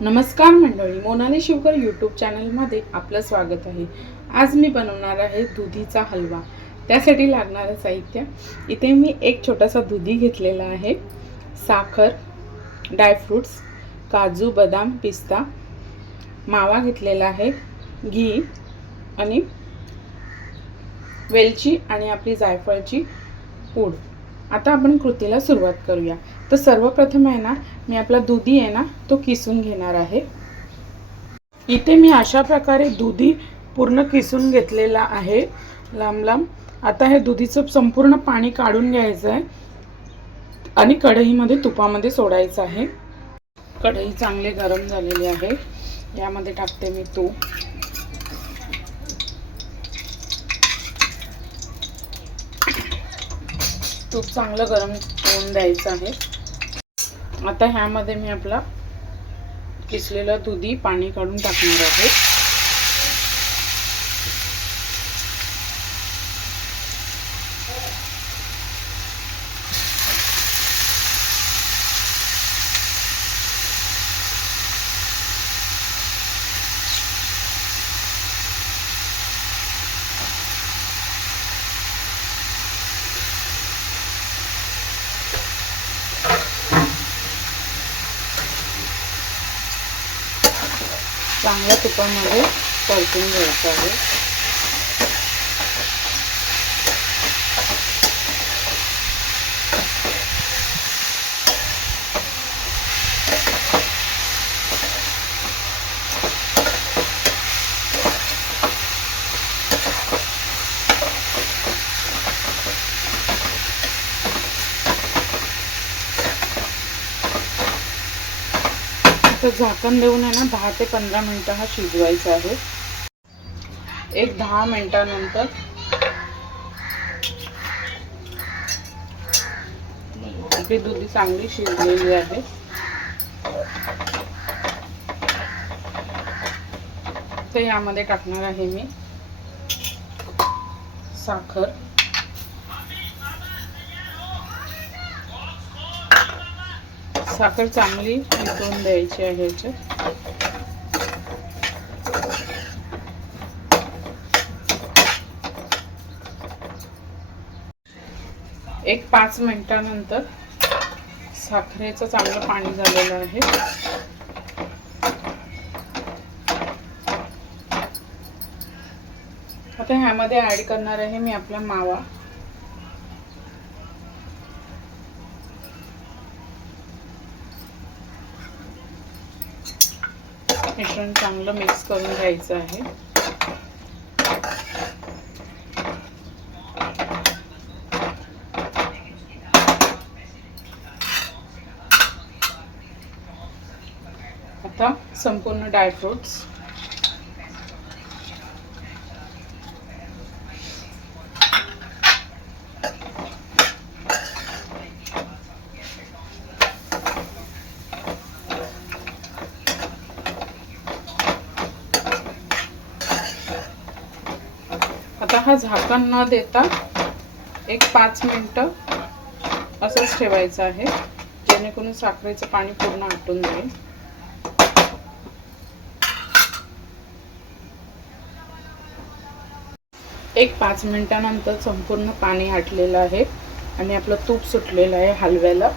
नमस्कार मंडळी मोनाली शिवकर यूट्यूब चॅनलमध्ये आपलं स्वागत आहे. आज मी बनवणार आहे दुधीचा हलवा. त्यासाठी लागणारं साहित्य. इथे मी एक छोटासा दुधी घेतलेला आहे. साखर ड्रायफ्रूट्स काजू बदाम पिस्ता मावा घेतलेला आहे घी आणि वेलची आणि आपली जायफळची पूड. आता आपण कृतीला सुरुवात करूया. तर सर्वप्रथम आहे ना मी आपला दुधी आहे ना तो किसून घेणार आहे. इथे मी अशा प्रकारे दुधी पूर्ण किसून घेतलेला आहे लांब लांब. आता हे दुधीचं संपूर्ण पाणी काढून घ्यायचं आहे आणि कढईमध्ये तुपामध्ये सोडायचं आहे. कढई चांगले गरम झालेली आहे. यामध्ये टाकते मी तूप. तूप चांगलं गरम होऊन द्यायचं आहे. आता ह्यामध्ये मी आपला किसलेलं दुधी पाणी काढून टाकणार आहे. चांगल्या तुपामध्ये परतून घ्यायचं आहे. तर झाकण देऊन आहे ना दहा ते पंधरा मिनटं हा शिजवायचा आहे. एक दहा मिनटानंतर आपली दुधी चांगली शिजलेली आहे. तर यामध्ये टाकणार आहे मी साखर. साखर चांगली मिसळून द्यायची आहे याच्यात. एक पाच मिनिटानंतर साखरेचं चांगलं पाणी झालेलं आहे. आता ह्यामध्ये ॲड करणार आहे मी आपला मावा. मिश्रण चांगलं मिक्स करून घ्यायचं आहे. आता संपूर्ण ड्रायफ्रुट्स हा झाकण न देता एक पाच मिनटं असंच ठेवायचं आहे. जेणेकरून साखरेचं पाणी पूर्ण आटून जाईल. एक पाच मिनटानंतर संपूर्ण पाणी आटलेलं आहे आणि आपलं तूप सुटलेलं आहे हलव्याला.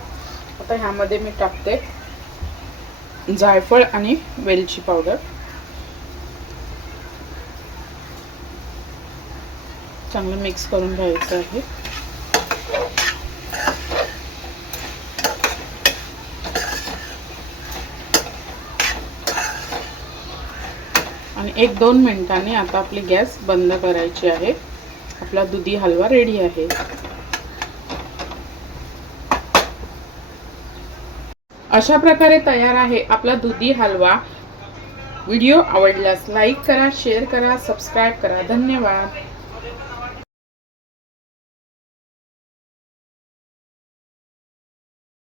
आता ह्यामध्ये मी टाकते जायफळ आणि वेलची पावडर. चांगलं मिक्स करून घ्यायचं आहे. आणि एक दोन मिनिटांनी आता आपली गॅस बंद करायची आहे. आपला दुधी हलवा रेडी आहे. अशा प्रकारे तयार आहे आपला दुधी हलवा. व्हिडिओ आवडल्यास लाईक करा शेअर करा सबस्क्राईब करा. धन्यवाद.